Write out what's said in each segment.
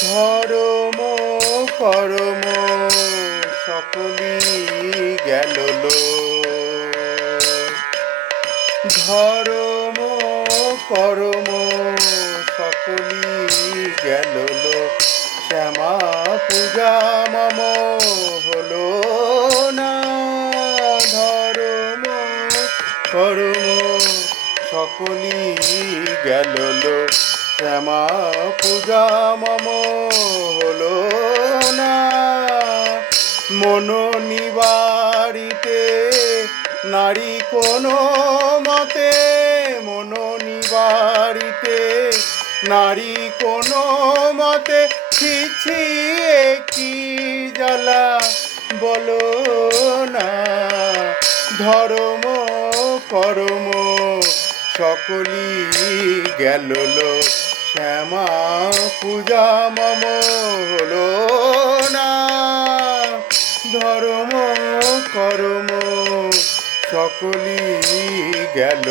ধর্ম কর্ম সকলই গেল ধর্ম কর্ম সকলই গেল শ্যামা পূজা মম হলো না। ধর্ম কর্ম সকলই গেল শ্যামা পূজা মম হলো না। মন নিবারিতে নারী কোনো মতে, মন নিবারিতে নারী কোনো মতে, ছি কি জ্বালা বলো না। ধর্ম কর্ম সকলই গেল শ্যামা পূজা মম হলো না। ধর্ম কর্ম সকলই গেল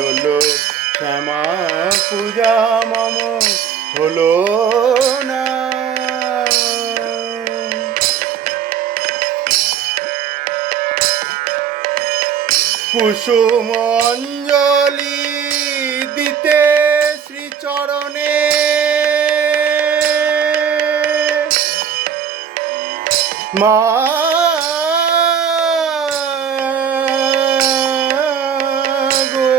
শ্যামা পূজা মম হলো না। কুসুম অঞ্জলি দিতে শ্রীচরণে, মা গো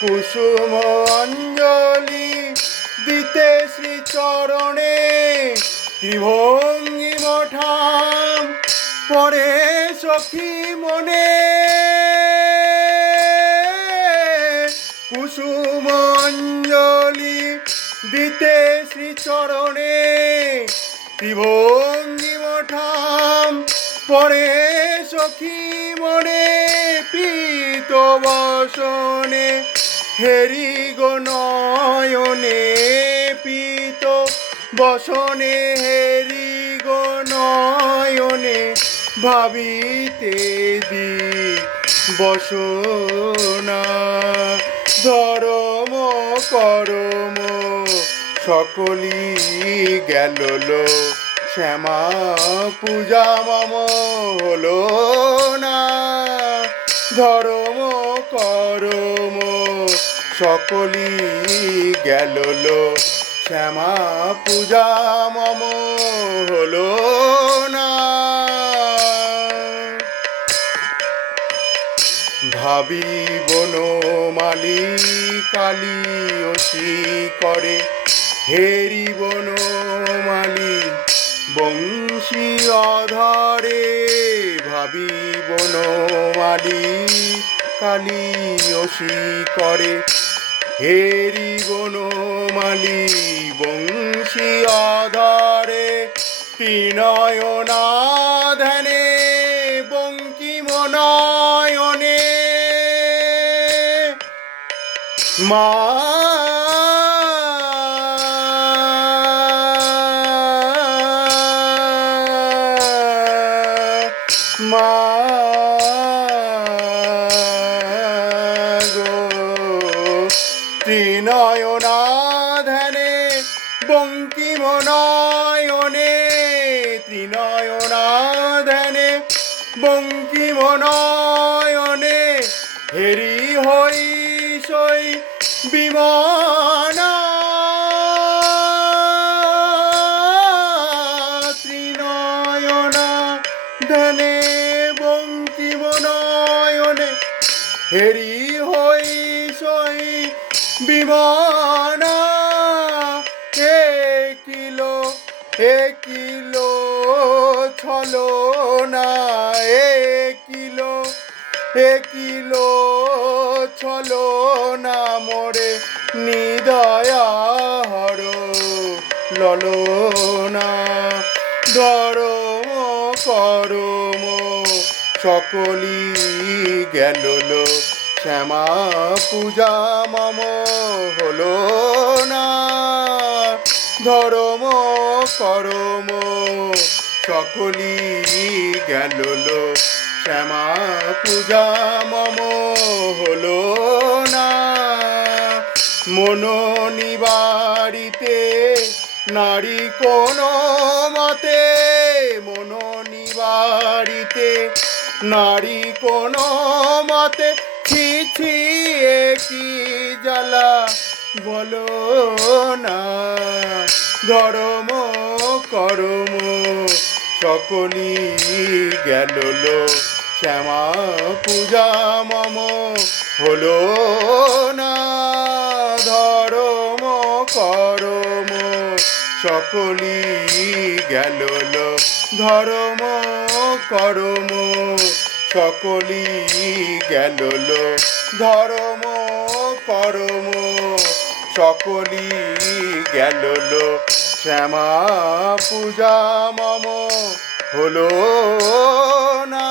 কুসুম অঞ্জলি দিতে শ্রীচরণে, ত্রিভঙ্গি মঠাম পরে সখী মনে। কুসুম অঞ্জলি দিতে শ্রীচরণে, ত্রিভঙ্গি মঠাম পরে সখী মনে। পীত বসনে হেরি গো নয়নে, পীত বসনে হেরি গো নয়নে, ভাবিতে দি বসনা। ধর্ম কর্ম সকলই গেল শ্যামা পূজা মম হলো না। ধর্ম কর্ম সকলই গেল শ্যামা পূজা মম হলো না। ভাবি বনমালী কালী অসি করে, হেরি বনমালী বংশী অধরে। ভাবি বনমালী কালী অসি করে, হেরি বনমালী বংশী অধরে। ত্রিনয়না ধ্যানে বঙ্কিম নয়নে, মা মা গো ত্রিনয়না ধ্যানে বঙ্কিম নয়নে, ত্রিনয়না ধ্যানে বঙ্কিম নয়নে। হেরি হই সই বিমানা, ত্রিনয়না ধ্যানে বঙ্কিম নয়নে। হেরি হই সই বিমানা। একিলো ছলো না, একিলো ছলো না মোরে নিদয়া হর ললনা। ধর্ম কর্ম সকলই গেল শ্যামা পূজা মম হলো না। ধর্ম কর্ম সকলই গেল শ্যামা পূজা মম হলো না। মন নিবারিতে নারী কোনো মতে মন নিবারিতে, নারী কোনো মতে ছি ছি এ কি জ্বালা বলো না। ধর্ম কর্ম সকলই গেল লো, শ্যামা পূজা মম হলো না। ধর্ম কর্ম সকলই গেল লো, ধর্ম কর্ম সকলই গেল লো, ধর্ম কর্ম সকলই গেল লো, শ্যামা পূজা মম হলো না।